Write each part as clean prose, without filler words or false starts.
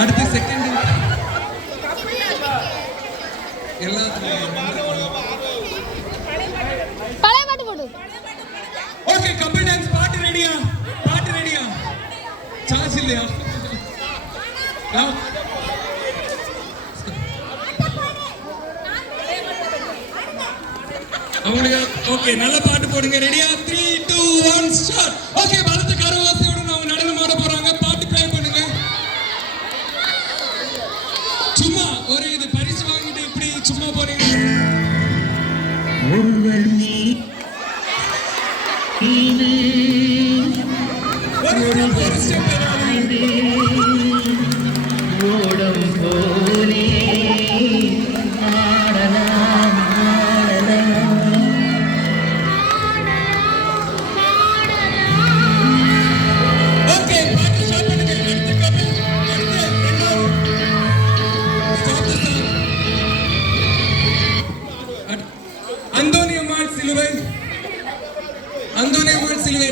அடுத்து செகண்ட் எல்லாத்துலயும் பழைய பாட்டு போடு. ஓகே கபில் டான்ஸ் பாட்டு ரெடியா? பாட்டு ரெடியா? சான்ஸ் இல்லையா? அவங்களுக்கு ஓகே நல்ல பாட்டு போடுங்க. ரெடியா? 3 2 1 ஸ்டார்ட். ஓகே பலத்த கரவாசையோட அவங்க நடனம் ஆட போறாங்க. பாட்டு ப்ளே பண்ணுங்க. சும்மா ஒரு இது பரிசு வாங்கிட்டு இப்படி சும்மா போறீங்க. ஒருவர் நீ ஒரு ஸ்டெப் ஓடம் போலே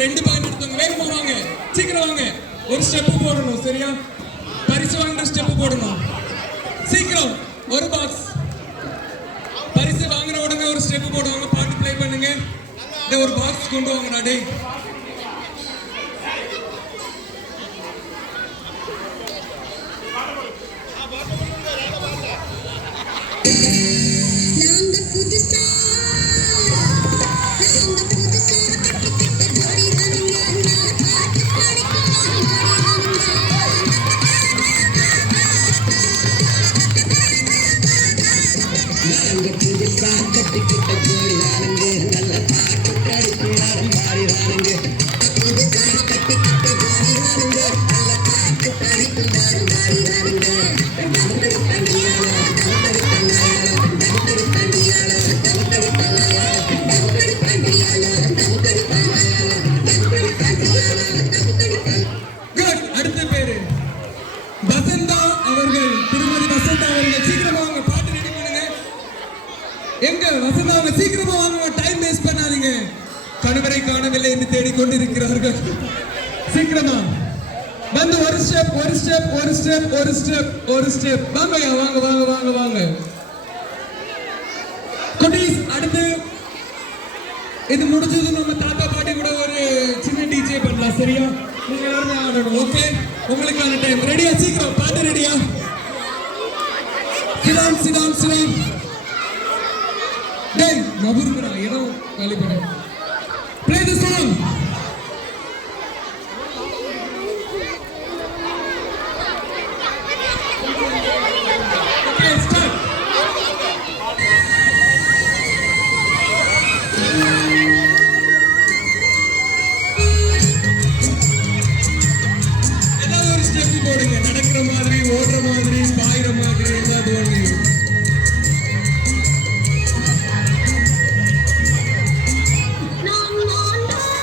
ரெண்டு பாயிண்ட் எடுத்தவங்க வேகமா வாங்க, சீக்கிரம் வாங்க. ஒரு ஸ்டெப் போடணும், சரியா? பரிசு வாங்குற ஸ்டெப் போடணும். சீக்கிரம் ஒரு பாக்ஸ் பரிசு வாங்குற உடனே ஒரு ஸ்டெப் போடுவாங்க. பாட்டு ப்ளே பண்ணுங்க. ஒரு பாக்ஸ் கொண்டு வாங்கடா டேய். சீக்கிரமா வாங்க, டைம் வேஸ்ட் பண்ணாதீங்க. கணவரை காணவில்லை என்று தேடிக்கொண்டிருக்கிறார்கள். சீக்கிரமா வந்து ஒரு ஸ்டெப் ஒரு ஸ்டெப் ஒரு ஸ்டெப் ஒரு ஸ்டெப் ஒரு ஸ்டெப் வாங்க வாங்க வாங்க வாங்க வாங்க குட்டீஸ். அடுத்து இது முடிஞ்சது நம்ம தாத்தா பாட்டி கூட ஒரு சின்ன டிஜே பண்ணலாம், சரியா? நீங்க எல்லாரும் ஆடணும். ஓகே, உங்களுக்கான டைம் ரெடியா? சீக்கிரம் பாட்டு ரெடியா? சிடாம் சிடாம் சிடாம். டேய் மபுர்ங்கடா, ஏதோ காலி பண்ணு. Play the song. Okay, start. ஏதாவது ஒரு ஸ்டெப் போடுங்க. நடக்கிற மாதிரி, ஓடுற மாதிரி, பாயிற மாதிரி ஏதாவது ஒண்ணு. No.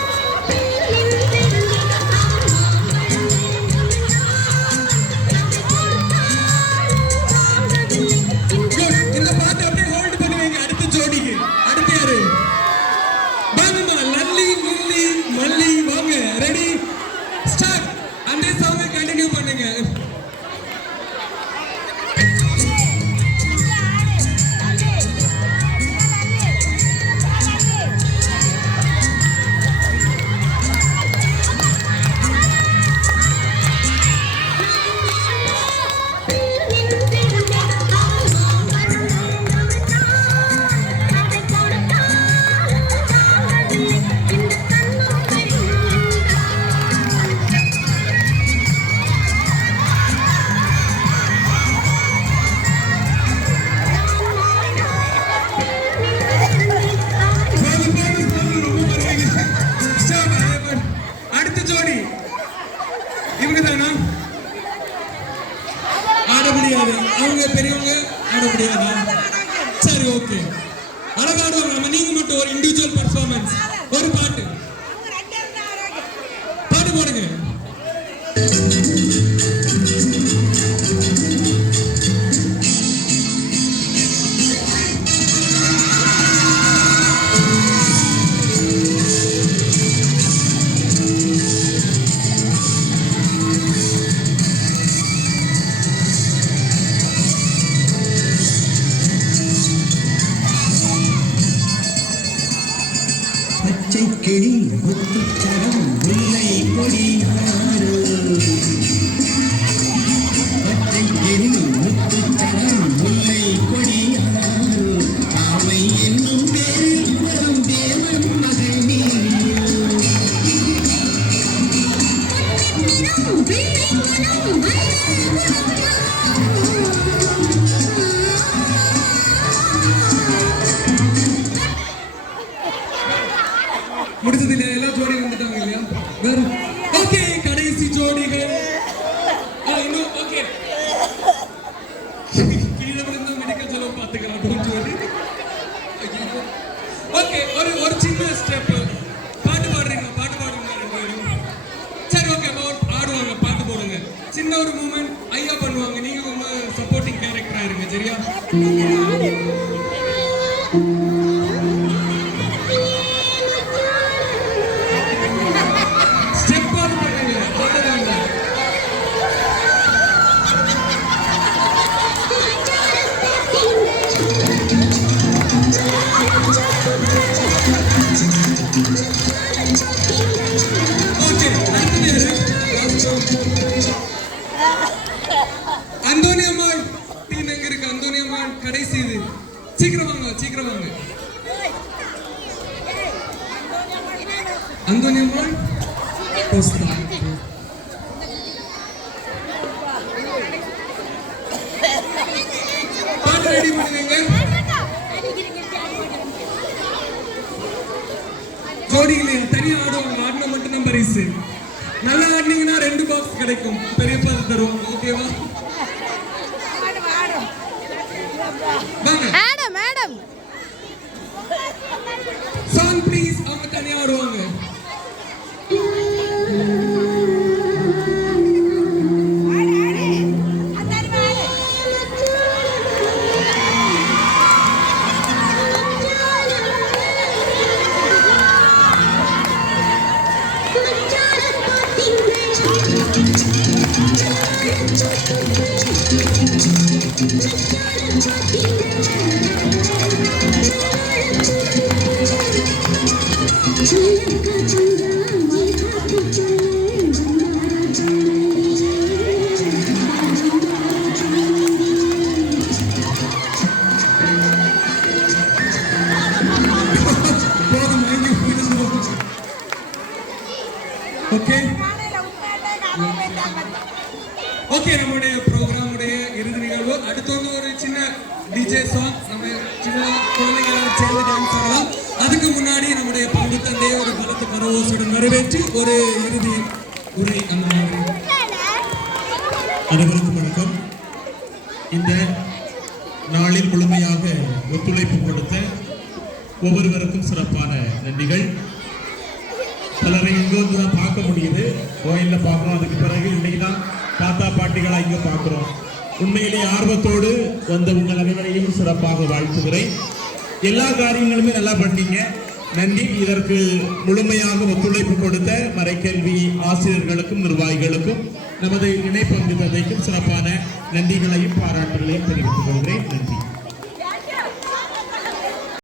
கிளி முத்துச்சரம் முல்லை கொடியாரோ பச்சை கிளி முத்துச்சரம் முல்லை கொடியாரோ அவை என்னும் பேரில் வரும் தேவன் மகள் நீயோ முடிச்சதில்லை எல்லா ஜோடியும் வந்துட்டாங்க இல்லையா வேற ஓகே கடைசி ஜோடிகள் இன்னும் ஓகே கீழே விழுந்த மெடிக்கல் செலவு பார்த்துக்கலாம் ஜோடி ஓகே ஒரு சின்ன ஸ்டெப் பாட்டு பாடுறீங்க ரெண்டு பேரும் சரி ஓகே ஆடுவாங்க பாட்டு போடுங்க சின்ன ஒரு மூமெண்ட் ஐயா பண்ணுவாங்க நீங்க உங்க சப்போர்ட்டிங் கேரக்டரா இருங்க சரியா அந்தோனி அம்மாள் டீம் எங்க இருக்கு அந்தோனி அம்மாள் கடைசி இது சீக்கிரம் வாங்க அந்தோனி அம்மாள் பாட்டு ரெடி பண்ணுவீங்க ஜோடிகளே தனியா ஆடுவாங்க ஆடினா மட்டும் தான் பரிசு நல்லா ஆடினீங்கன்னா 2 பாக்ஸ் கிடைக்கும் பெரியப்பா தருவோம் ஓகேவா மேடம் சாங் ப்ளீஸ் அவங்க தனியா ஆடுவாங்க ஓகே நம்முடைய ப்ரோக்ராமுடைய இறுதி நிகழ்வு அடுத்து ஒரு சின்ன டிஜே சாங் நம்ம சின்ன குழந்தைங்களோட சேர்ந்து டான்ஸ் ஆடலாம் அதுக்கு முன்னாடி நம்முடைய பங்கு தந்தையை ஒரு பலத்த கரவோசுடன் நிறைவேற்றி ஒரு இறுதி உரை அந்த மாதிரி அனைவருக்கும் வணக்கம் இந்த நாளில் முழுமையாக ஒத்துழைப்பு கொடுத்த ஒவ்வொருவருக்கும் சிறப்பான நன்றிகள் பலரை இங்கே வந்து தான் பார்க்க முடியுது கோயிலில் பார்க்குறோம் அதுக்கு பிறகு இன்னைக்கு தான் தாத்தா பாட்டிகளாக இங்கே பார்க்குறோம் உண்மையிலேயே ஆர்வத்தோடு வந்த உங்கள் அனைவரையும் சிறப்பாக வாழ்த்துகிறேன் எல்லா காரியங்களுமே நல்லா பண்ணீங்க நன்றி இதற்கு முழுமையாக ஒத்துழைப்பு கொடுத்த மறைக்கல்வி ஆசிரியர்களுக்கும் நிர்வாகிகளுக்கும் நமது இணை பங்கு தந்தைக்கும் சிறப்பான நன்றிகளையும் பாராட்டுகளையும் தெரிவித்துக் கொள்கிறேன் நன்றி